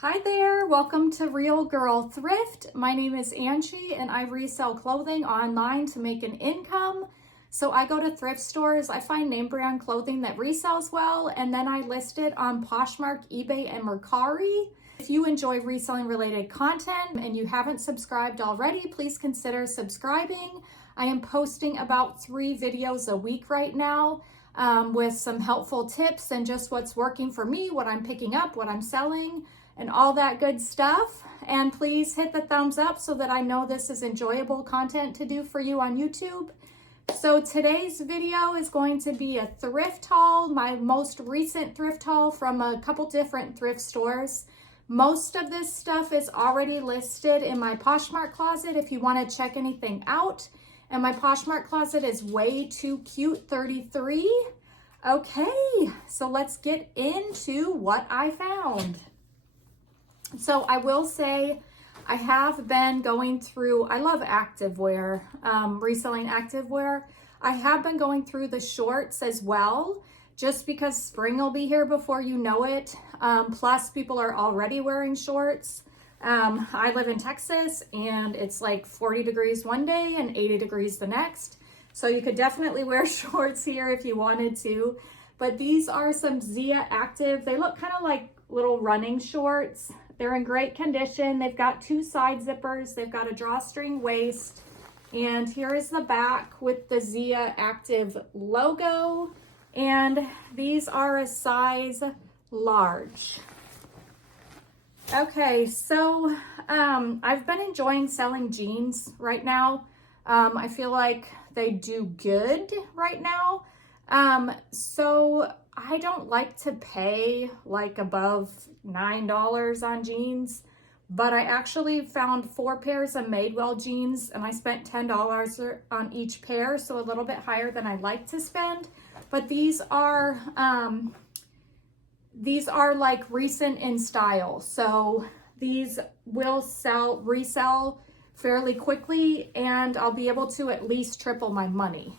Hi there, welcome to Real Girl Thrift. My name is Angie and I resell clothing online to make an income. So I go to thrift stores, I find name brand clothing that resells well, and then I list it on Poshmark, eBay, and Mercari. If you enjoy reselling related content and you haven't subscribed already, please consider subscribing. I am posting about 3 videos a week right now with some helpful tips and just what's working for me, what I'm picking up, what I'm selling, and all that good stuff. And please hit the thumbs up so that I know this is enjoyable content to do for you on YouTube. So today's video is going to be a thrift haul, my most recent thrift haul from a couple different thrift stores. Most of this stuff is already listed in my Poshmark closet if you want to check anything out. And my Poshmark closet is way too cute 33. Okay, so let's get into what I found. So I will say I have been going through, I love activewear, reselling activewear. I have been going through the shorts as well, just because spring will be here before you know it. Plus people are already wearing shorts. I live in Texas and it's like 40 degrees one day and 80 degrees the next. So you could definitely wear shorts here if you wanted to. But these are some Zia Active. They look kind of like little running shorts. They're in great condition. They've got 2 side zippers. They've got a drawstring waist. And here is the back with the Zia Active logo. And these are a size large. Okay, so I've been enjoying selling jeans right now. I feel like they do good right now. So I don't like to pay like above $9 on jeans, but I actually found 4 pairs of Madewell jeans and I spent $10 on each pair, so a little bit higher than I like to spend. But these are like recent in style, so these will resell fairly quickly, and I'll be able to at least triple my money.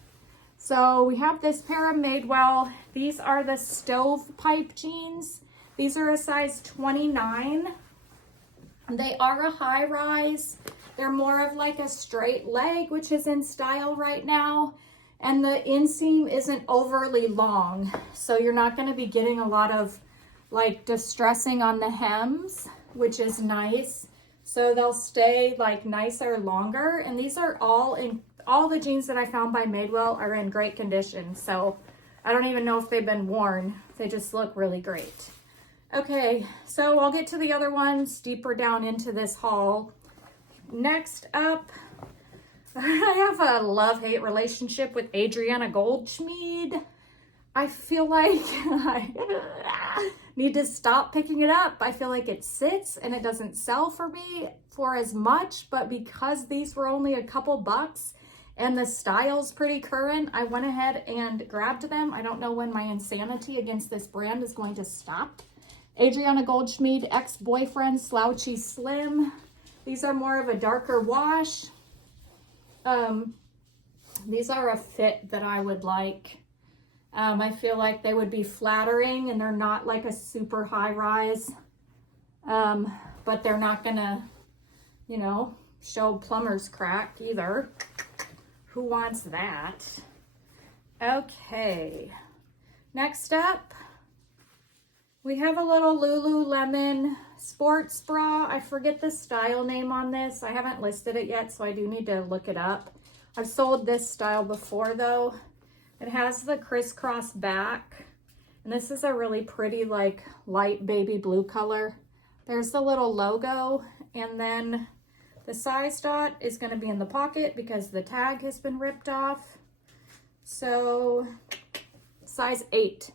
So we have this pair of Madewell. These are the stovepipe jeans. These are a size 29. They are a high rise. They're more of like a straight leg, which is in style right now. And the inseam isn't overly long, so you're not going to be getting a lot of like distressing on the hems, which is nice. So they'll stay like nicer longer. And these are all the jeans that I found by Madewell are in great condition. So I don't even know if they've been worn. They just look really great. Okay, so I'll get to the other ones deeper down into this haul. Next up, I have a love-hate relationship with Adriana Goldschmied. I feel like I need to stop picking it up. I feel like it sits and it doesn't sell for me for as much, but because these were only a couple bucks and the style's pretty current, I went ahead and grabbed them. I don't know when my insanity against this brand is going to stop. Adriana Goldschmied, ex-boyfriend, Slouchy Slim. These are more of a darker wash. These are a fit that I would like. I feel like they would be flattering and they're not like a super high rise. But they're not gonna, you know, show plumber's crack either. Who wants that? Okay. Next up, we have a little Lululemon sports bra. I forget the style name on this. I haven't listed it yet, so I do need to look it up. I've sold this style before though. It has the crisscross back, and this is a really pretty like light baby blue color. There's the little logo, and then the size dot is going to be in the pocket because the tag has been ripped off. So size 8.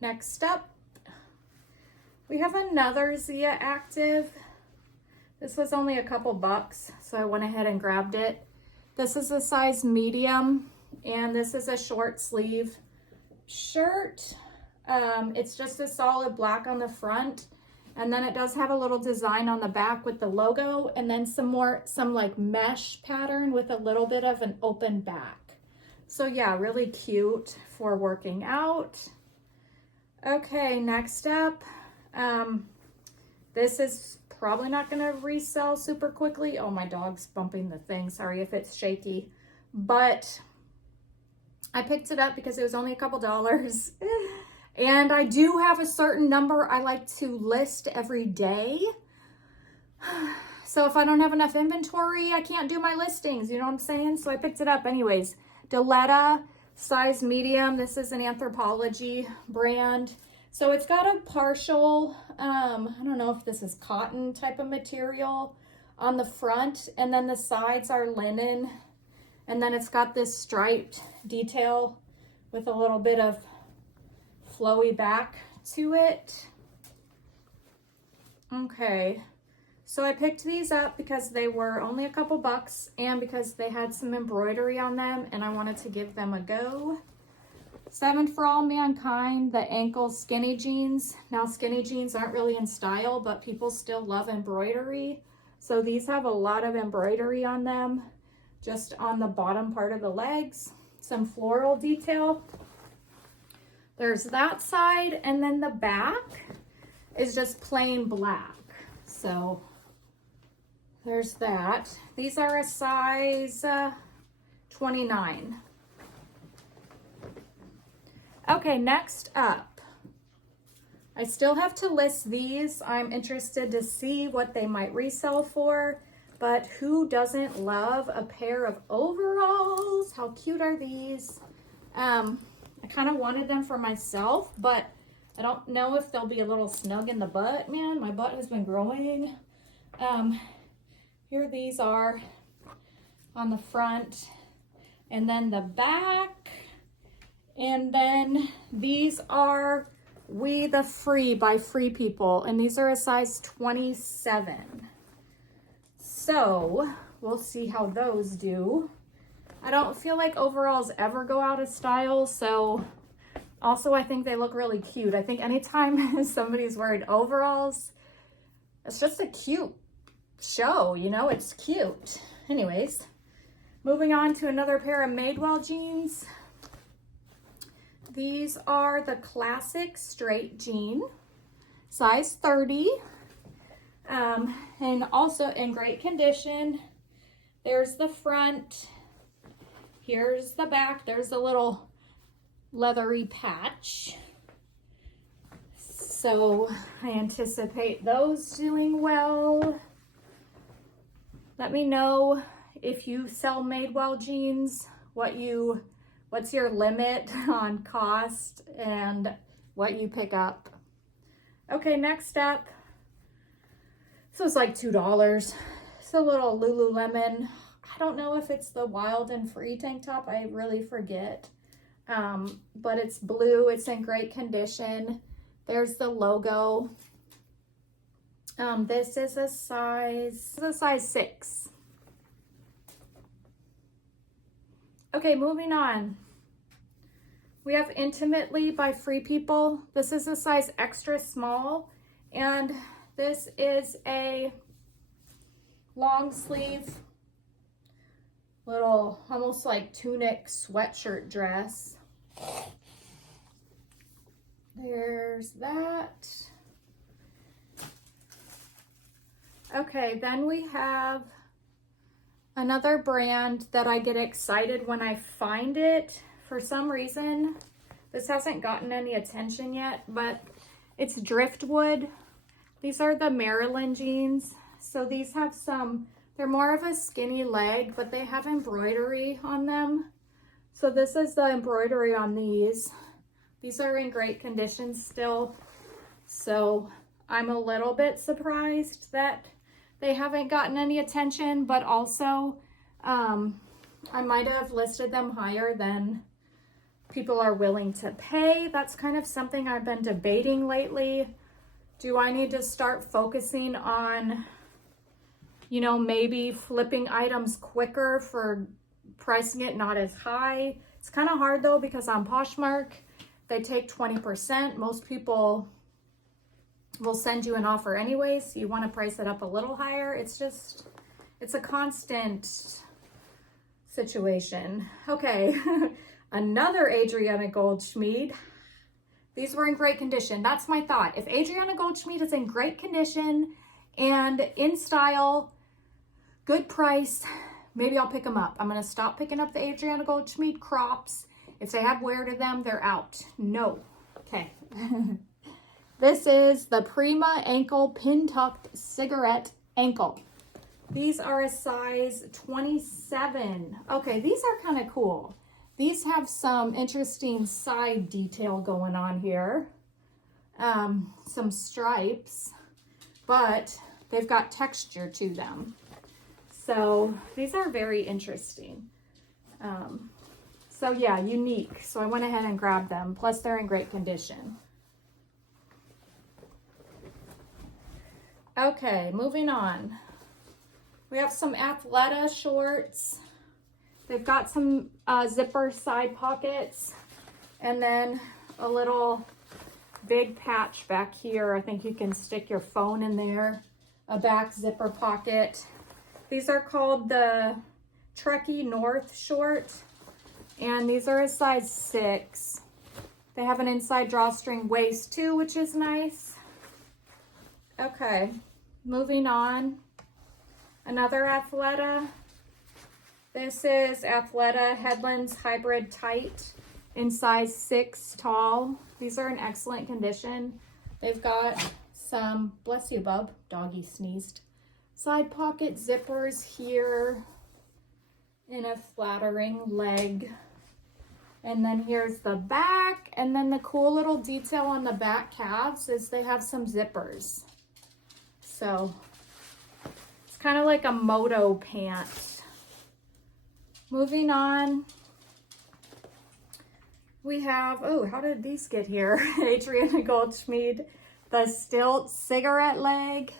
Next up, we have another Zia Active. This was only a couple bucks, so I went ahead and grabbed it. This is a size medium, and this is a short sleeve shirt. It's just a solid black on the front, and then it does have a little design on the back with the logo, and then some like mesh pattern with a little bit of an open back. So yeah, really cute for working out. Okay, next up, This is probably not going to resell super quickly. Oh, my dog's bumping the thing. Sorry if it's shaky. But I picked it up because it was only a couple dollars. And I do have a certain number I like to list every day. So if I don't have enough inventory, I can't do my listings. You know what I'm saying? So I picked it up anyways. Athleta, size medium. This is an Anthropology brand. So it's got a partial, I don't know if this is cotton type of material on the front. And then the sides are linen. And then it's got this striped detail with a little bit of flowy back to it. Okay, so I picked these up because they were only a couple bucks and because they had some embroidery on them and I wanted to give them a go. 7 for All Mankind, the ankle skinny jeans. Now skinny jeans aren't really in style, but people still love embroidery. So these have a lot of embroidery on them, just on the bottom part of the legs, some floral detail. There's that side, and then the back is just plain black. So there's that. These are a size 29. Okay, next up, I still have to list these. I'm interested to see what they might resell for, but who doesn't love a pair of overalls? How cute are these? I kind of wanted them for myself, but I don't know if they'll be a little snug in the butt. Man, my butt has been growing. Here these are on the front, and then the back, and then these are We the Free by Free People, and these are a size 27. So we'll see how those do. I don't feel like overalls ever go out of style, so also I think they look really cute. I think anytime somebody's wearing overalls, it's just a cute show, you know, it's cute. Anyways, moving on to another pair of Madewell jeans. These are the classic straight jean, size 30, and also in great condition. There's the front. Here's the back. There's a little leathery patch. So I anticipate those doing well. Let me know if you sell Madewell jeans, what's your limit on cost and what you pick up. Okay, next up. So it's like $2. It's a little Lululemon. I don't know if it's the Wild and Free tank top. I really forget. But it's blue. It's in great condition. There's the logo. This is a size 6. Okay, moving on. We have Intimately by Free People. This is a size extra small, and this is a long sleeve, little almost like tunic sweatshirt dress. There's that. Okay, then we have another brand that I get excited when I find it. For some reason, this hasn't gotten any attention yet, but it's Driftwood. These are the Maryland jeans. So these have they're more of a skinny leg, but they have embroidery on them. So this is the embroidery on these. These are in great condition still. So I'm a little bit surprised that they haven't gotten any attention, but also I might have listed them higher than people are willing to pay. That's kind of something I've been debating lately. Do I need to start focusing on, you know, maybe flipping items quicker for pricing it not as high? It's kind of hard though, because on Poshmark, they take 20%. Most people will send you an offer anyways. So you want to price it up a little higher. It's a constant situation. Okay, another Adriana Goldschmied. These were in great condition. That's my thought. If Adriana Goldschmied is in great condition and in style, good price, maybe I'll pick them up. I'm going to stop picking up the Adriana Goldschmied crops. If they have wear to them, they're out. No. Okay. This is the Prima ankle pin tucked cigarette ankle. These are a size 27. Okay, these are kind of cool. These have some interesting side detail going on here. Some stripes, but they've got texture to them. So these are very interesting. So yeah, unique. So I went ahead and grabbed them. Plus they're in great condition. Okay, moving on. We have some Athleta shorts. They've got some zipper side pockets and then a little big patch back here. I think you can stick your phone in there. A back zipper pocket. These are called the Trekkie North short, and these are a size 6. They have an inside drawstring waist too, which is nice. Okay, moving on. Another Athleta. This is Athleta Headlands Hybrid Tight in size 6 tall. These are in excellent condition. They've got some, bless you bub, doggy sneezed, side pocket zippers here in a flattering leg. And then here's the back. And then the cool little detail on the back calves is they have some zippers. So it's kind of like a moto pant. Moving on, we have, oh, how did these get here? Adriana Goldschmied, the Stilt cigarette leg.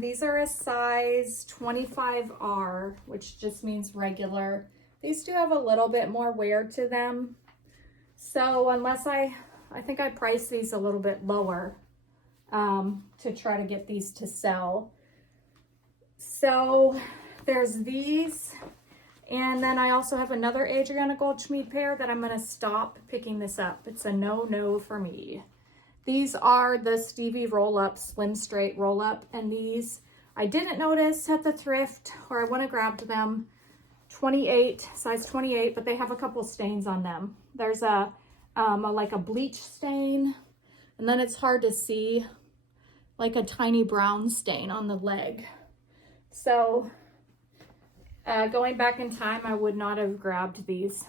These are a size 25R, which just means regular. These do have a little bit more wear to them. So unless I think I priced these a little bit lower to try to get these to sell. So there's these. And then I also have another Adriana Goldschmied pair that I'm going to stop picking this up. It's a no for me. These are the Stevie roll-up, slim straight roll-up. And these I didn't notice at the thrift, or I went and grabbed them. 28, size 28, but they have a couple stains on them. There's like a bleach stain, and then it's hard to see, like a tiny brown stain on the leg. So going back in time, I would not have grabbed these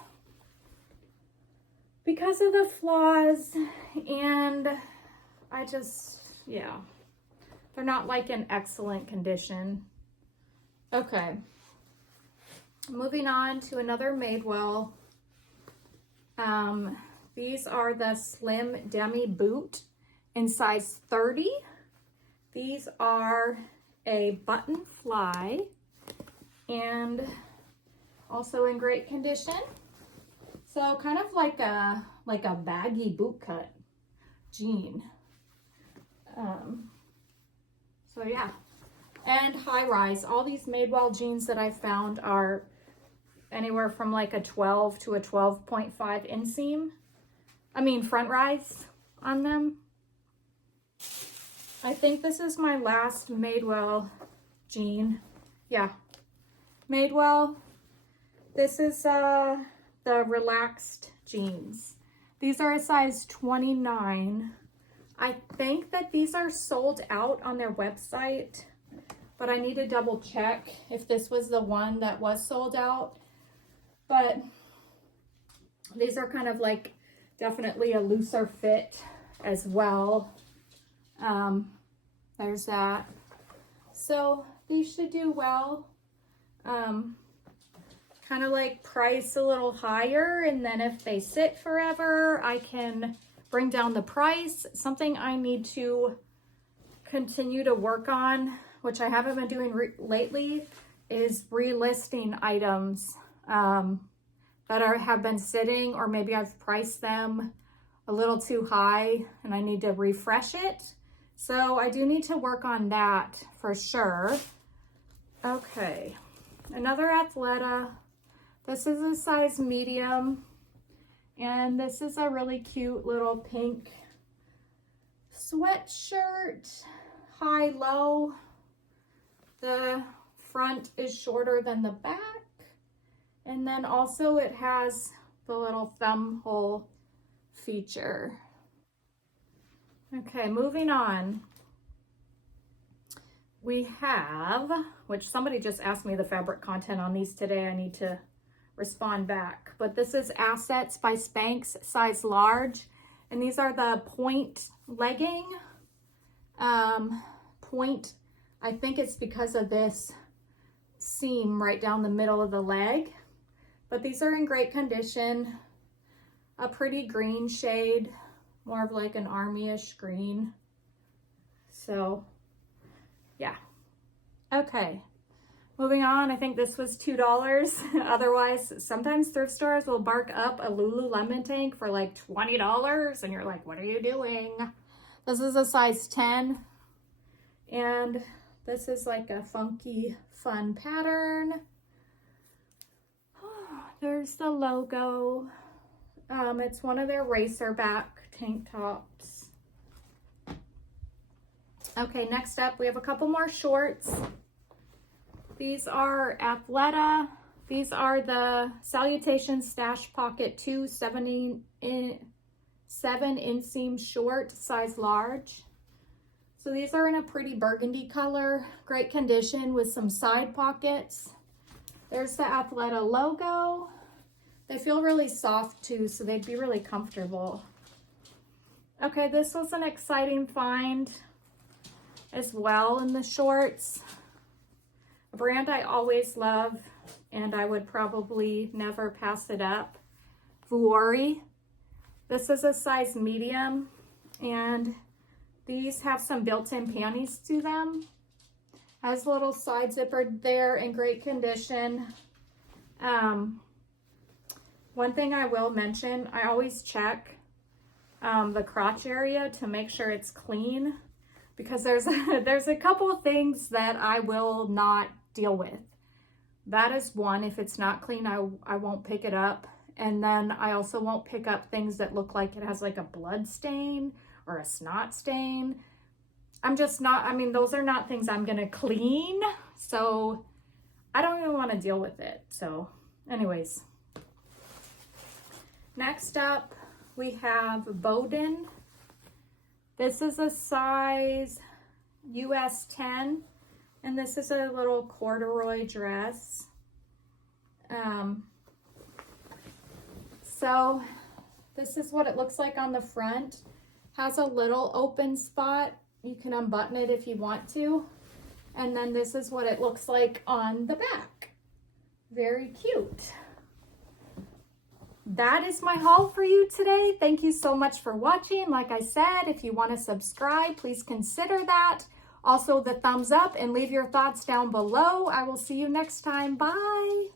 because of the flaws, and I just, yeah, they're not like in excellent condition. Okay, moving on to another Madewell. These are the Slim Demi Boot in size 30. These are a button fly and also in great condition. So kind of like a baggy boot cut jean. So yeah, and high rise. All these Madewell jeans that I found are anywhere from like a 12 to a 12.5 inseam. I mean front rise on them. I think this is my last Madewell jean. Yeah, Madewell. This is the relaxed jeans. These are a size 29. I think that these are sold out on their website, but I need to double check if this was the one that was sold out. But these are kind of like definitely a looser fit as well. There's that. So these should do well. Kind of like price a little higher, and then if they sit forever, I can bring down the price. Something I need to continue to work on, which I haven't been doing lately, is relisting items that have been sitting, or maybe I've priced them a little too high and I need to refresh it. So I do need to work on that for sure. Okay, another Athleta. This is a size medium, And this is a really cute little pink sweatshirt, high-low. The front is shorter than the back. And then also it has the little thumb hole feature. Okay, moving on. We have, which somebody just asked me the fabric content on these today. I need to respond back. But this is Assets by Spanx, size large. And these are the point legging. Point, I think it's because of this seam right down the middle of the leg. But these are in great condition. A pretty green shade, more of like an army-ish green. So, yeah. Okay. Moving on, I think this was $2. Otherwise, sometimes thrift stores will bark up a Lululemon tank for like $20, and you're like, what are you doing? This is a size 10, and this is like a funky, fun pattern. There's the logo. It's one of their racerback tank tops. Okay, next up, we have a couple more shorts. These are Athleta. These are the Salutation Stash Pocket 2 7 inseam short, size large. So these are in a pretty burgundy color, great condition with some side pockets. There's the Athleta logo. They feel really soft too, so they'd be really comfortable. Okay, this was an exciting find as well in the shorts. A brand I always love, and I would probably never pass it up. Vuori. This is a size medium, and these have some built-in panties to them. Has a little side zipper there in great condition. One thing I will mention, I always check the crotch area to make sure it's clean, because there's a couple of things that I will not deal with. That is one. If it's not clean, I won't pick it up. And then I also won't pick up things that look like it has like a blood stain or a snot stain. I'm just not, I mean, those are not things I'm gonna clean, so I don't even want to deal with it. So anyways, next up we have Bowden. This is a size US 10, and this is a little corduroy dress. So this is what it looks like on the front. Has a little open spot. You can unbutton it if you want to. And then this is what it looks like on the back. Very cute. That is my haul for you today. Thank you so much for watching. Like I said, if you want to subscribe, please consider that. Also the thumbs up, and leave your thoughts down below. I will see you next time. Bye.